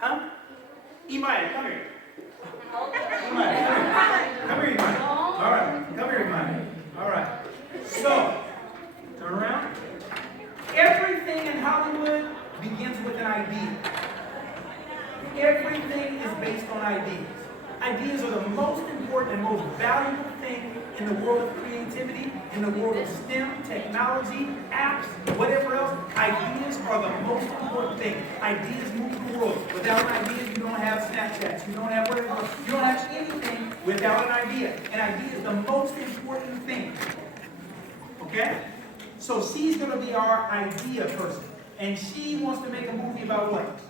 Huh? Imai, come here. Imai, come here. Come here, Imai. All right. Come here, Imai. All right. So, turn around. Everything in Hollywood begins with an idea. Everything is based on ideas. Ideas are the most important and most valuable thing in the world of creativity, in the world of STEM, technology, apps, whatever else. Ideas are the most important thing. Ideas move the world. Without an idea, you don't have Snapchats. You don't have whatever. You don't have anything without an idea. An idea is the most important thing. Okay? So she's going to be our idea person. And she wants to make a movie about what?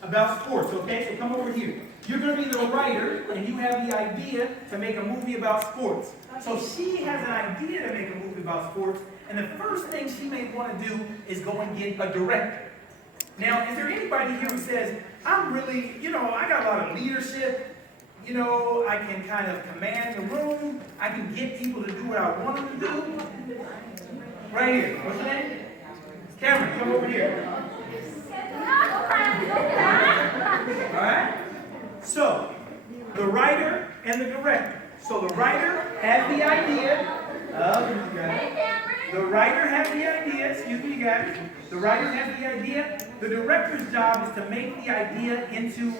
About sports, okay? So come over here. You're going to be the writer, and you have the idea to make a movie about sports. So she has an idea to make a movie about sports, and the first thing she may want to do is go and get a director. Now, is there anybody here who says, I'm really, I got a lot of leadership, I can kind of command the room, I can get people to do what I want them to do? Right here. What's your name? Cameron, come over here. Alright? So, the writer and the director. So the writer has the idea. The writer has the idea. Excuse me, you got it. The writer has the idea. The director's job is to make the idea into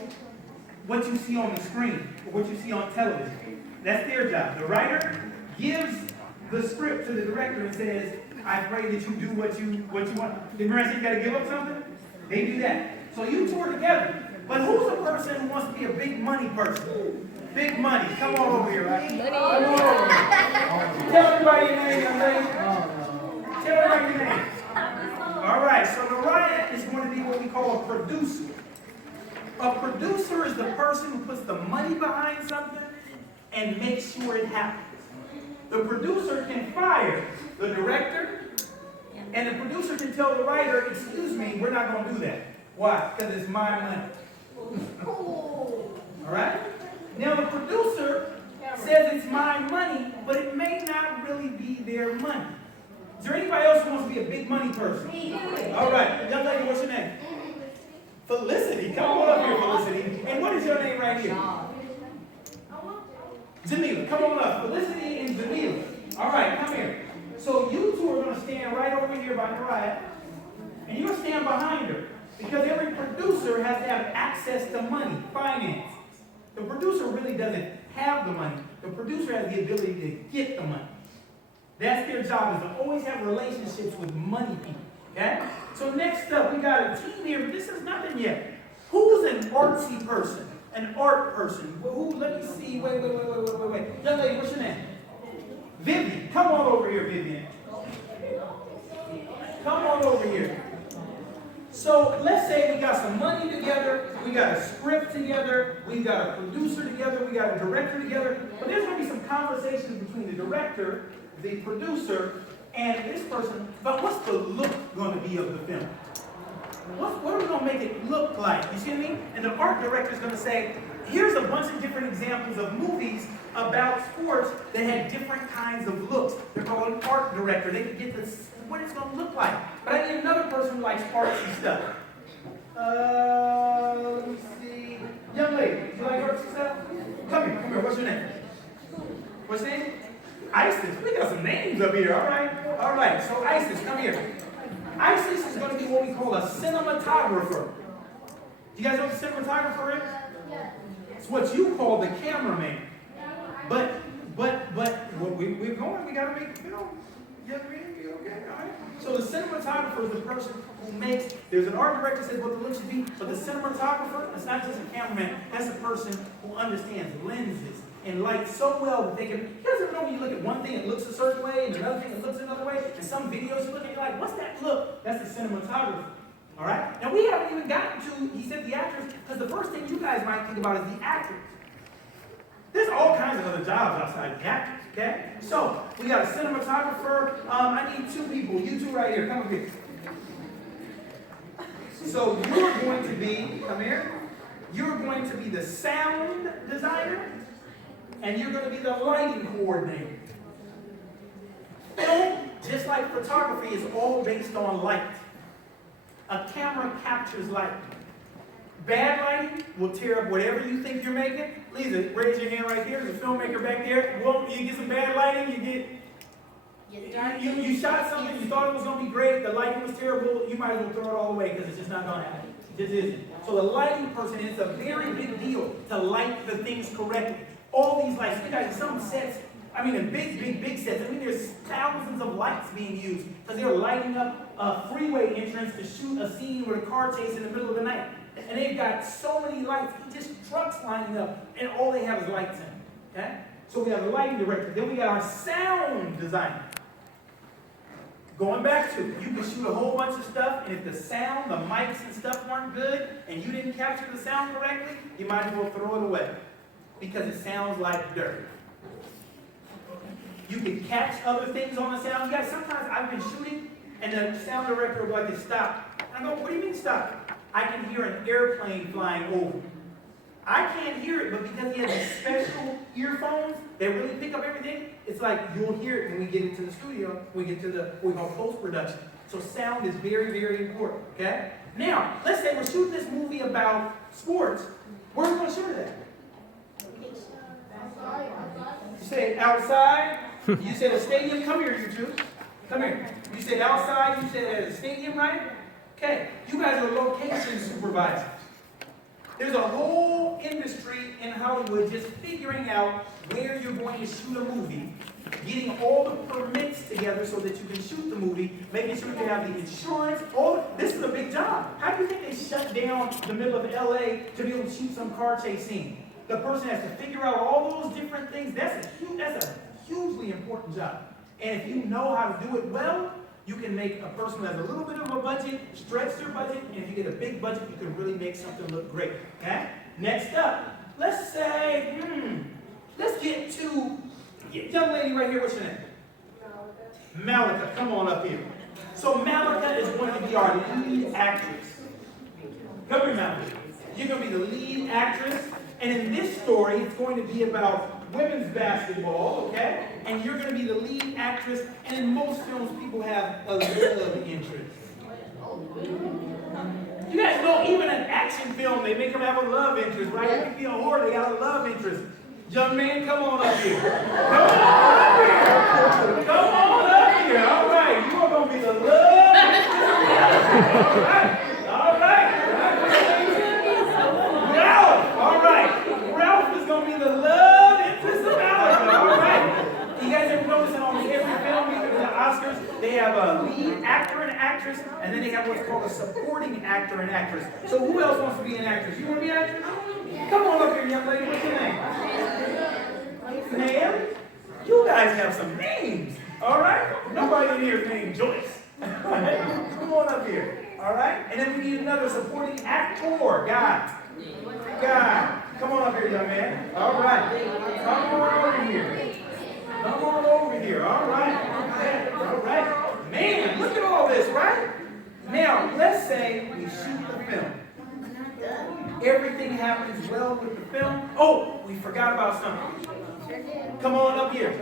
what you see on the screen or what you see on television. That's their job. The writer gives the script to the director and says, I pray that you do what you want. The parents say you got to give up something? They do that. So you two are together. But who's the person who wants to be a big money person? Big money. Come on over here, right? Come on over here. Tell everybody your name, young lady. Tell everybody your name. All right, so the writer is going to be what we call a producer. A producer is the person who puts the money behind something and makes sure it happens. The producer can fire the director, and the producer can tell the writer, excuse me, we're not going to do that. Why? Because it's my money. All right? Now the producer says it's my money, but it may not really be their money. Is there anybody else who wants to be a big money person? All right. Young lady, what's your name? Felicity. Come on up here, Felicity. And what is your name right here? Jamila. Come on up. Felicity and Jamila. All right, come here. So you two are going to stand right over here by Mariah, and you're going to stand behind her. Because every producer has to have access to money, finances. The producer really doesn't have the money. The producer has the ability to get the money. That's their job, is to always have relationships with money people. Okay? So next up, we got a team here, but this is nothing yet. Who's an artsy person? An art person? Who? Let me see. Wait. Young lady, what's your name? Vivian. Come on over here, Vivian. Come on over here. So let's say we got some money together, we got a script together, we got a producer together, we got a director together, but there's going to be some conversations between the director, the producer, and this person about what's the look going to be of the film. What are we going to make it look like? You see what I mean? And the art director is going to say, here's a bunch of different examples of movies about sports that had different kinds of looks. They're called an art director. They can get this, what it's going to look like. But I need another person who likes artsy stuff. Let me see. Young lady, do you like artsy stuff? Come here. What's your name? What's your name? Isis. We got some names up here, all right. So Isis, come here. Isis is going to be what we call a cinematographer. You guys know what a cinematographer is? It's what you call the cameraman. But we're going, we got to make, okay, all right? So the cinematographer is the person who makes, there's an art director that says what the look should be, but the cinematographer, it's not just a cameraman, that's the person who understands lenses and light so well that they can, you guys ever know when you look at one thing, it looks a certain way, and another thing, it looks another way, and some videos you look at, you're like, what's that look? That's the cinematographer. All right? Now we haven't even gotten to, he said the actors, because the first thing you guys might think about is the actors. There's all kinds of other jobs outside the actors, okay? So, we got a cinematographer. I need two people. You two right here. Come up here. So, you're going to be, come here. You're going to be the sound designer, and you're going to be the lighting coordinator. Don't Just like photography is all based on light. A camera captures light. Bad lighting will tear up whatever you think you're making. Lisa, raise your hand right here. There's a filmmaker back there. Well, you get some bad lighting, you shot something, you thought it was going to be great, the lighting was terrible, you might as well throw it all away because it's just not going to happen. It just isn't. So the lighting person, it's a very big deal to light the things correctly. All these lights, you guys, some sets, I mean, in big sets, I mean, there's thousands of lights being used because they're lighting up a freeway entrance to shoot a scene with a car chase in the middle of the night. And they've got so many lights, just trucks lining up, and all they have is lights in. Okay? So we have the lighting director. Then we got our sound designer. Going back to, you can shoot a whole bunch of stuff, and if the sound, the mics and stuff weren't good, and you didn't capture the sound correctly, you might as well throw it away. Because it sounds like dirt. You can catch other things on the sound. You guys, sometimes I've been shooting, and the sound director will like to stop. I go, what do you mean stop? I can hear an airplane flying over. I can't hear it, but because he has these special earphones that really pick up everything, it's like you'll hear it when we get into the studio, we get to what we call post-production. So sound is very, very important, okay? Now, let's say we're shooting this movie about sports. Where are we going to shoot it at? You say outside. You said a stadium. Come here, you two. Come here. You said outside. You said at a stadium, right? Okay. You guys are location supervisors. There's a whole industry in Hollywood just figuring out where you're going to shoot a movie, getting all the permits together so that you can shoot the movie, making sure you have the insurance. This is a big job. How do you think they shut down the middle of LA to be able to shoot some car chase scene? The person has to figure out all those different things. That's a hugely important job. And if you know how to do it well, you can make a person who has a little bit of a budget stretch their budget, and if you get a big budget, you can really make something look great. Okay? Next up, let's say, let's get to young lady right here. What's your name? Malika. Come on up here. So Malika is going to be our lead actress. Come here, Malika. You're going to be the lead actress, and in this story, it's going to be about women's basketball, okay? And you're going to be the lead actress, and in most films, people have a love interest. You guys know, even an action film, they make them have a love interest, right? If you be a whore, they got a love interest. Young man, come on up here. Come on up here. Come on up here. All right, you are going to be the love interest. All right. All right. Ralph. All right. Ralph is going to be the love interest of Malika. All right. You guys ever notice that on every film, even in the Oscars, they have a lead actor and actress, and then they have what's called a supporting actor and actress. So who else wants to be an actress? You want to be an actress? Come on up here, young lady. What's your name? Ma'am? You guys have some names. All right? Nobody in here is named Joyce. Come on up here. All right? And then we need another supporting actor. Guy. Come on up here, young man. All right. Come on over here. Come on over here. All right. All right. Man, look at all this, right? Now, let's say we shoot the film. Everything happens well with the film. Oh, we forgot about something. Come on up here.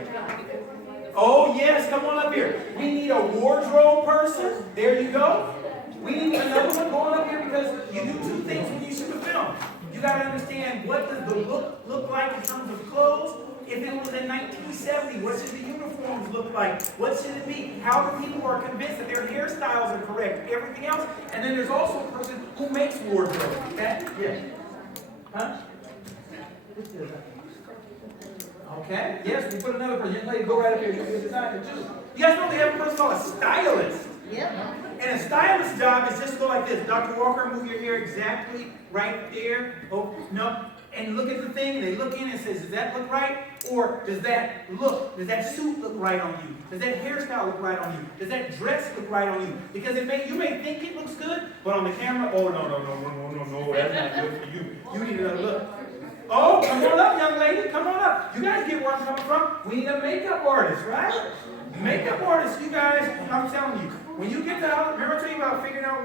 Oh, yes, come on up here. We need a wardrobe person. There you go. We need another one going up here because you do two things when you shoot a film. You got to understand, what does the look like in terms of clothes? If it was in 1970, what should the uniforms look like? What should it be? How do people are convinced that their hairstyles are correct? Everything else. And then there's also a person who makes wardrobe. Okay? Yeah. Huh? Okay. Yes, we put another person. Young lady, go right up here. You'll be a designer too. You guys know they have a person called a stylist. Yep. And a stylist's job is just to go like this. Dr. Walker, move your hair exactly right there. Oh, no. And look at the thing, and they look in and says, does that look right? Or does that suit look right on you? Does that hairstyle look right on you? Does that dress look right on you? Because you may think it looks good, but on the camera, oh, no, that's not good for you. You need another look. Oh, come on up, young lady, come on up. You guys get where I'm coming from? We need a makeup artist, right? Makeup artist, you guys, I'm telling you, when you get to Hollywood, remember I told you about figuring out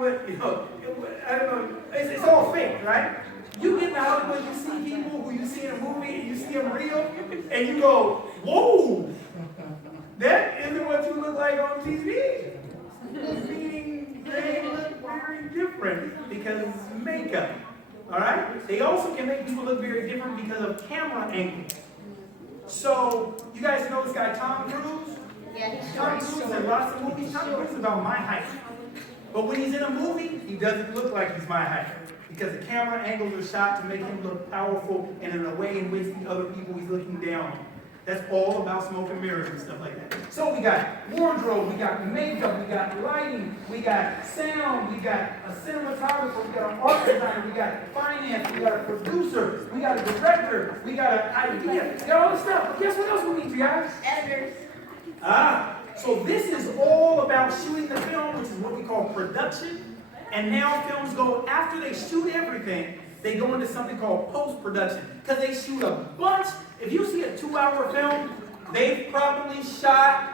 I don't know, it's all fake, right? You get to Hollywood, you see people who you see in a movie, and you see them real, and you go, whoa, That isn't what you look like on TV. Meaning they look very different because of makeup. Alright? They also can make people look very different because of camera angles. So, you guys know this guy Tom Cruise? Yeah, he's Tom Cruise in lots of movies. Tom Cruise is about my height. But when he's in a movie, he doesn't look like he's my height. Because the camera angles are shot to make him look powerful and in a way in which the other people he's looking down on. That's all about smoke and mirrors and stuff like that. So we got wardrobe, we got makeup, we got lighting, we got sound, we got a cinematographer, we got an art designer, we got finance, we got a producer, we got a director, we got an idea, we got all this stuff. But guess what else we need, you guys? Editors. So this is all about shooting the film, which is what we call production. And now films go, after they shoot everything, they go into something called post-production. Because they shoot a bunch. If you see a 2-hour film, they've probably shot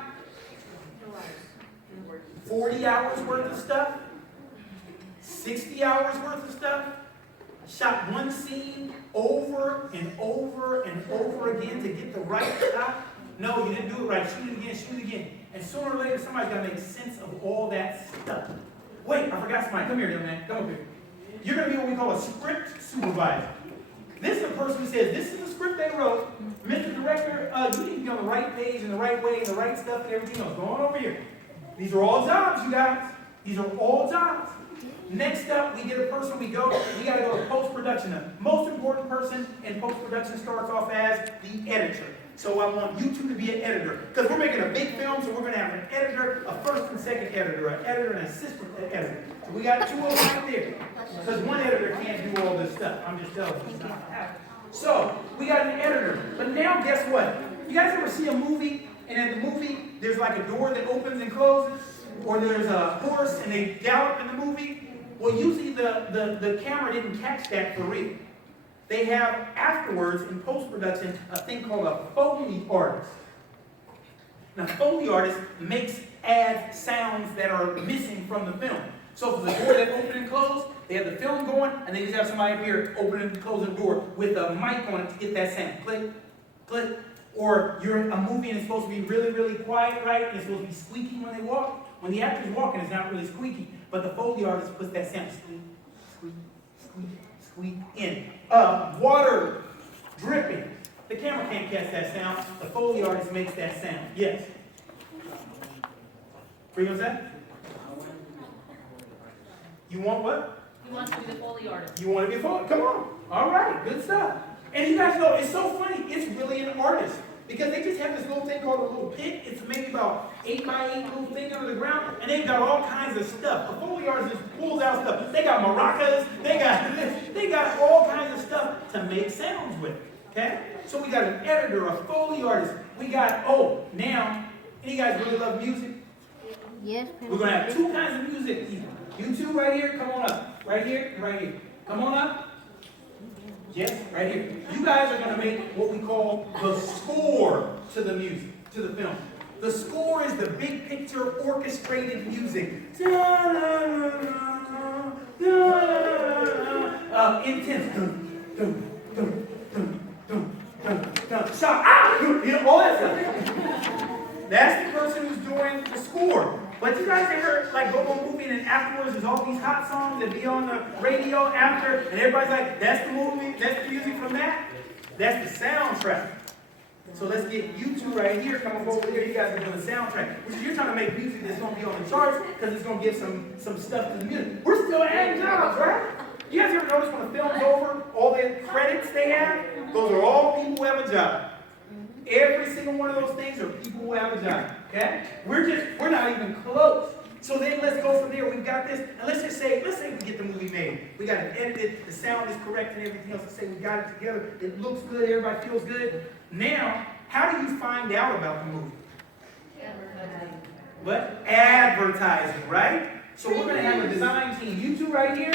40 hours worth of stuff, 60 hours worth of stuff, shot one scene over and over and over again to get the right shot. No, you didn't do it right. Shoot it again, shoot it again. And sooner or later, somebody's got to make sense of all that stuff. Wait, I forgot somebody. Come here, young man. Come up here. You're going to be what we call a script supervisor. This is a person who says, this is the script they wrote. Mr. Director, you need to be on the right page and the right way and the right stuff and everything else. Go on over here. These are all jobs, you guys. These are all jobs. Next up, we get a person, we got to go to post-production. The most important person in post-production starts off as the editor. So I want you two to be an editor. Because we're making a big film, so we're going to have an editor, a first and second editor, an editor and an assistant editor. So we got 2 of them right there. Because one editor can't do all this stuff. I'm just telling you, it's not happening. So, we got an editor. But now, guess what? You guys ever see a movie, and in the movie, there's like a door that opens and closes? Or there's a horse, and they gallop in the movie? Well, usually the camera didn't catch that for real. They have, afterwards, in post-production, a thing called a Foley artist. Now, Foley artist adds sounds that are missing from the film. So for the door that opened and closed, they have the film going, and they just have somebody up here opening and closing the door with a mic on it to get that sound. Click, click. Or you're in a movie and it's supposed to be really, really quiet, right? And it's supposed to be squeaky when they walk. When the actor's walking, it's not really squeaky. But the Foley artist puts that sound, squeak, squeak, squeak, squeak in. Water dripping. The camera can't catch that sound. The Foley artist makes that sound. Yes. What are you going to say? You want what? He wants to be the Foley artist. You want to be a Foley? Come on. All right. Good stuff. And you guys know, it's so funny. It's really an artist. Because they just have this little thing called a little pit. It's maybe about 8 by 8 little thing under the ground. And they've got all kinds of stuff. The Foley artist just pulls out stuff. They got maracas. They got all kinds of stuff to make sounds with. Okay? So we got an editor, a Foley artist. We got, now, any guys really love music? Yes. We're going to have 2 kinds of music. You two right here, come on up. Right here and right here. Come on up. Yes, right here. You guys are going to make what we call the score to the music, to the film. The score is the big picture orchestrated music. Intense. Shock. All that stuff. That's the person who's doing the score. But you guys ever go to a movie and then afterwards there's all these hot songs that be on the radio after, and everybody's like, that's the movie, that's the music from that? That's the soundtrack. So let's get you two right here, come up over here, you guys are doing the soundtrack. Which is you're trying to make music that's going to be on the charts because it's going to give some stuff to the music. We're still adding jobs, right? You guys ever notice when the film's over, all the credits they have, those are all people who have a job. Every single one of those things are people who have a job. Okay? We're not even close. So then let's go from there. We've got this, and let's say we get the movie made. We got it edited, the sound is correct and everything else. Let's say we got it together. It looks good, everybody feels good. Now, how do you find out about the movie? Advertising. What? Advertising, right? So we're going to have a design team. You two right here,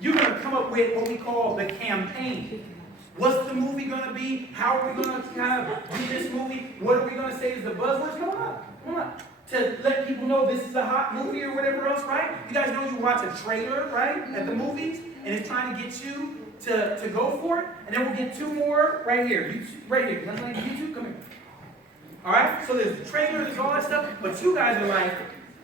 you're going to come up with what we call the campaign. What's the movie going to be? How are we going to kind of do this movie? What are we going to say is the buzzwords? Come on. To let people know this is a hot movie or whatever else, right? You guys know you watch a trailer, right, at the movies, and it's trying to get you to go for it. And then we'll get 2 more right here. Right here. You two, come here. All right? So there's the trailers, there's all that stuff, but you guys are like,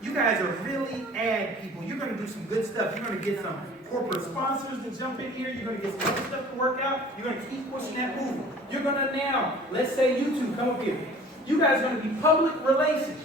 you guys are really ad people. You're going to do some good stuff. You're going to get some corporate sponsors to jump in here. You're going to get some other stuff to work out. You're going to keep pushing that movie. You're going to now, let's say you two, come up here. You guys are going to be public relations.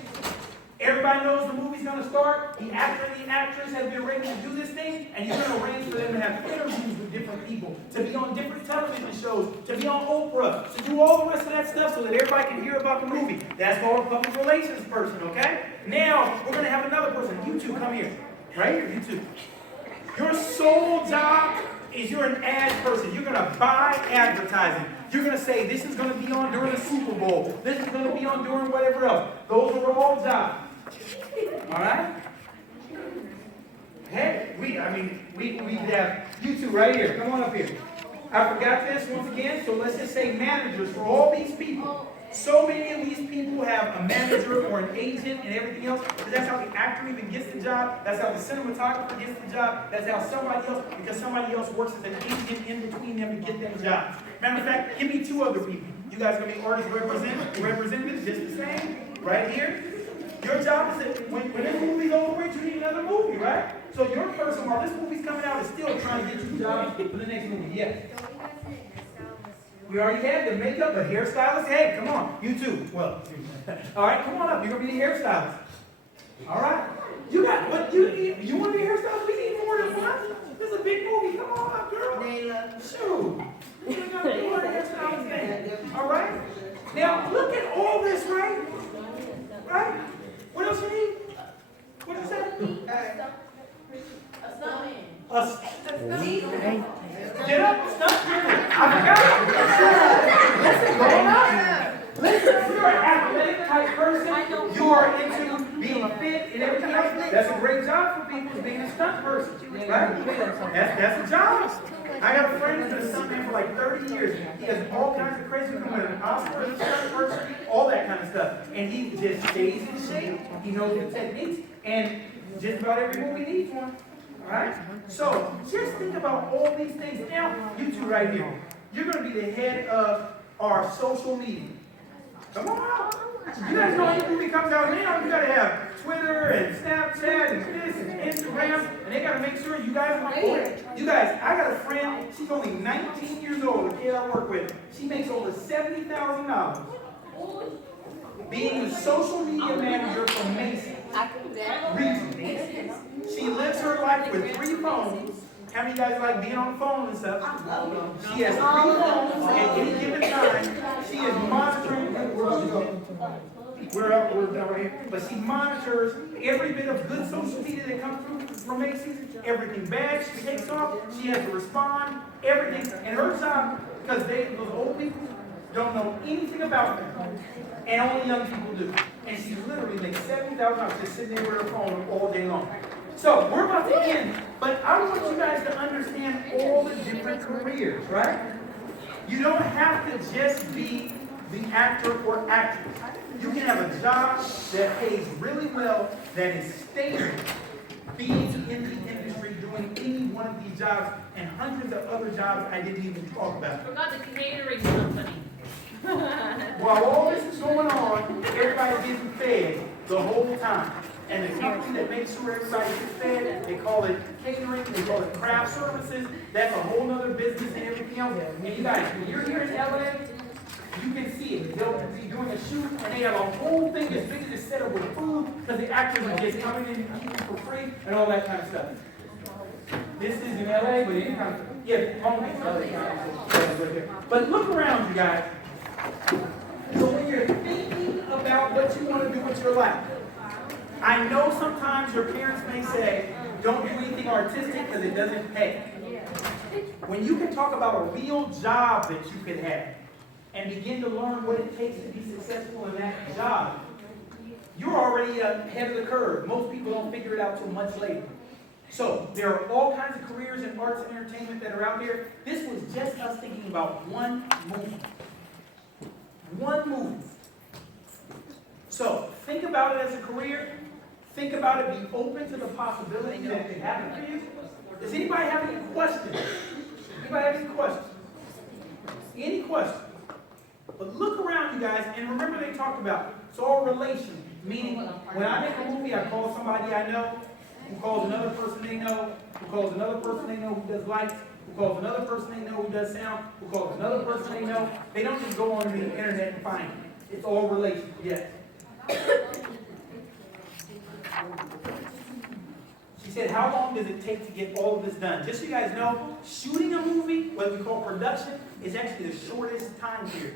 Everybody knows the movie's going to start. The actor and the actress have been ready to do this thing, and you're going to arrange for them to have interviews with different people, to be on different television shows, to be on Oprah, to do all the rest of that stuff so that everybody can hear about the movie. That's called a public relations person, okay? Now, we're going to have another person. You two, come here. Right here, you two. Your sole job is you're an ad person. You're going to buy advertising. You're going to say, this is going to be on during the Super Bowl. This is going to be on during whatever else. Those are all jobs. All right? Hey, we have you two right here. Come on up here. I forgot this once again, so let's just say managers for all these people. So many of these people have a manager or an agent and everything else. But that's how the actor even gets the job. That's how the cinematographer gets the job. That's how somebody else, because somebody else works as an agent in between them to get them jobs. Matter of fact, give me two other people. You guys gonna be artist representatives, just the same, right here. Your job is that when this movie's over, you need another movie, right? So your person, while this movie's coming out, is still trying to get you jobs for the next movie. Yes. We already had the makeup, the hairstylist. Hey, come on, you too. Well, all right, come on up. You're gonna be the hairstylist. All right. You got what you need? You want to be a hairstylist? We need more than one. This is a big movie. Come on up, girl. Shoot. You're gonna be one hairstylist thing. All right. Now look at all this, right? Right? What else you need? What did you say? Get up, stop. I forgot. Listen, go on. Listen, if you're an athletic type person, you are into being fit and everything else. That's a great job for people, is being a stunt person, right? That's a job. I got a friend who's been a stuntman for like 30 years. He has all kinds of crazy, become an Oscar as a stunt person, all that kind of stuff. And he just stays in shape. He knows the techniques, and just about every movie needs one. Alright? So, just think about all these things. Now, you two right here, you're going to be the head of our social media. Come on out. You guys know any movie comes out now, you got to have Twitter and Snapchat and this and Instagram, and they got to make sure you guys are on board. You guys, I got a friend, she's only 19 years old, a kid I work with. She makes over $70,000 being the social media manager for Macy's. Reason. She lives her life with 3 phones. How many of you guys like being on the phone and stuff? She has 3 phones at any given time. She is monitoring. We're down right here. But she monitors every bit of good social media that comes through from Macy's. Everything bad she takes off, she has to respond. Everything. And her job, because those old people don't know anything about them. And only young people do. And she literally makes $70,000 just sitting there with her phone all day long. So, we're about to end, but I want you guys to understand all the different careers, right? You don't have to just be the actor or actress. You can have a job that pays really well, that is stable, being in the industry, doing any one of these jobs, and hundreds of other jobs I didn't even talk about. Forgot the catering company. While all this is going on, everybody's getting fed the whole time. And the company that makes sure everybody gets fed, they call it catering, they call it craft services. That's a whole other business and everything else. And you guys, when you're here in LA, you can see it. They'll be doing a shoot, and they have a whole thing as big as this setup with food, because the actors are just coming in and eating for free, and all that kind of stuff. This is in LA, but any kind of, yeah, home is LA. But look around, you guys. So when you're thinking about what you want to do with your life, I know sometimes your parents may say, don't do anything artistic because it doesn't pay. When you can talk about a real job that you could have and begin to learn what it takes to be successful in that job, you're already ahead of the curve. Most people don't figure it out till much later. So there are all kinds of careers in arts and entertainment that are out there. This was just us thinking about one movie. One movie. So think about it as a career. Think about it. Be open to the possibility that it could happen for you. Does anybody have any questions? Anybody have any questions? Any questions? But look around, you guys, and remember they talked about it's all relation. Meaning, when I make a movie, I call somebody I know, who calls another person they know, who calls another person they know who does lights, who calls another person they know who does sound, who calls another person they know. They don't just go on the internet and find it. It's all relation, yes. She said, how long does it take to get all of this done? Just so you guys know, shooting a movie, what we call production, is actually the shortest time period.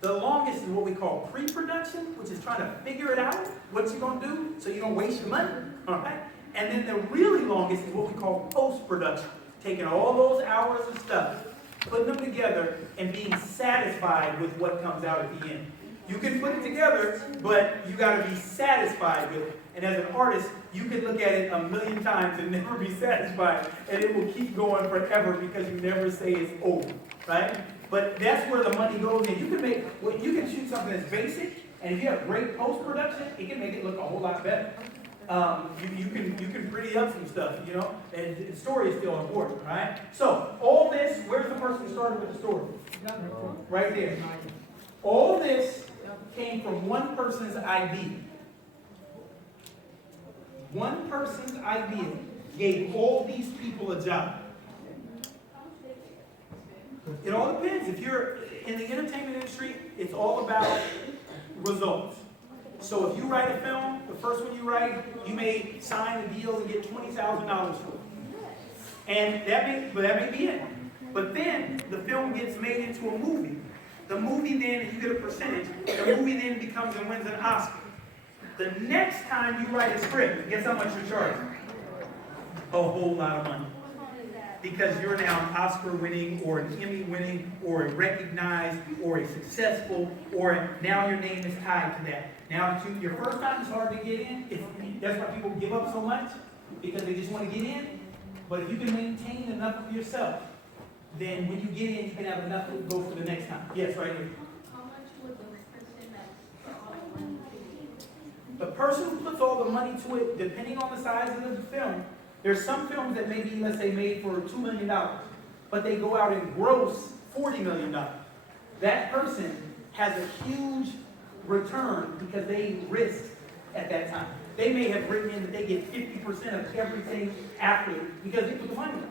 The longest is what we call pre-production, which is trying to figure it out, what you're going to do, so you don't waste your money, all right? And then the really longest is what we call post-production, taking all those hours of stuff, putting them together, and being satisfied with what comes out at the end. You can put it together, but you got to be satisfied with it. And as an artist, you can look at it 1,000,000 times and never be satisfied, and it will keep going forever because you never say it's over, right? But that's where the money goes in. You can shoot something that's basic, and if you have great post-production, it can make it look a whole lot better. You can pretty up some stuff, you know, and the story is still important, right? So all this, where's the person who started with the story? Right there. All this came from one person's idea. One person's idea gave all these people a job. It all depends. If you're in the entertainment industry, it's all about results. So if you write a film, the first one you write, you may sign a deal and get $20,000 for it. And that may be it. But then the film gets made into a movie. The movie then, you get a percentage, the movie then becomes and wins an Oscar. The next time you write a script, guess how much you're charging? A whole lot of money. Because you're now an Oscar winning or an Emmy winning or a recognized or a successful, or now your name is tied to that. Now, your first time is hard to get in. That's why people give up so much, because they just want to get in. But if you can maintain enough of yourself, then when you get in, you can have enough to go for the next time. Yes, right here. How much would the person that put all the money to? The person who puts all the money to it, depending on the size of the film, there's some films that may be, let's say, made for $2 million, but they go out and gross $40 million. That person has a huge return because they risked at that time. They may have written in that they get 50% of everything after because they put the money in.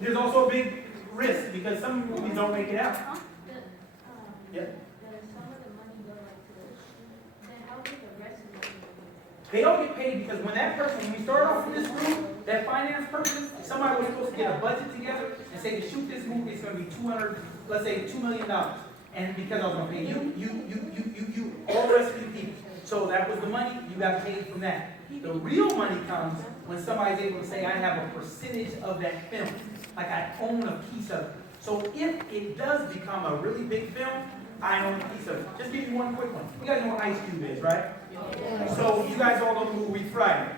There's also a big risk because some movies don't make it out. Yep. Some of the money go like to then how would the rest of the money? They all get paid because when that person, when we start off in this room, that finance person, somebody was supposed to get a budget together and say to shoot this movie, it's going to be let's say $2 million. And because I was going to pay you, all the rest of you people. So that was the money, you got paid from that. The real money comes when somebody's able to say, I have a percentage of that film. Like I own a piece of it. So if it does become a really big film, I own a piece of it. Just give you one quick one. You guys know what Ice Cube is, right? So you guys all know the movie Friday.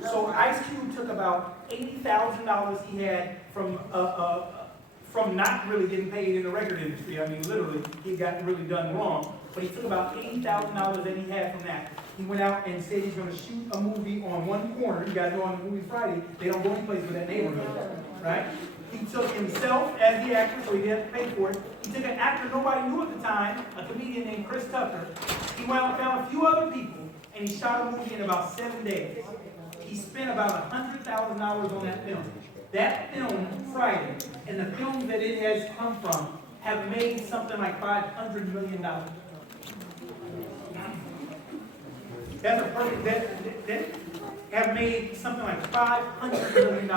So Ice Cube took about $80,000 he had from not really getting paid in the record industry. I mean, literally, he got really done wrong. But he took about $80,000 that he had from that. He went out and said he's going to shoot a movie on one corner. You guys know on the movie Friday, they don't go any place with that neighborhood, right? He took himself as the actor, so he didn't have to pay for it. He took an actor nobody knew at the time, a comedian named Chris Tucker. He went out and found a few other people, and he shot a movie in about 7 days. He spent about $100,000 on that film. That film, Friday, and the films that it has come from, have made something like $500 million. That's a perfect, that have made something like $500 million.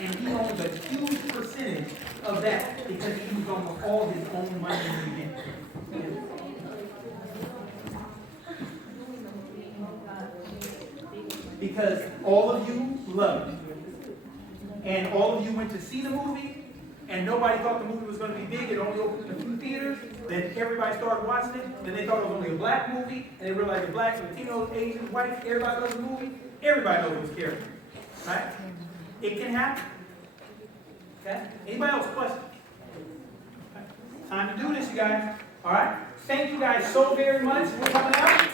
And he owns a huge percentage of that because he used almost all his own money in the beginning. Because all of you love it. And all of you went to see the movie, and nobody thought the movie was going to be big. It only opened in a few theaters. Then everybody started watching it. Then they thought it was only a black movie, and they realized the blacks, Latinos, Asians, whites, everybody loves the movie. Everybody knows his character, right? It can happen. Okay? Anybody else questions? Time to do this, you guys. All right? Thank you guys so very much for coming out.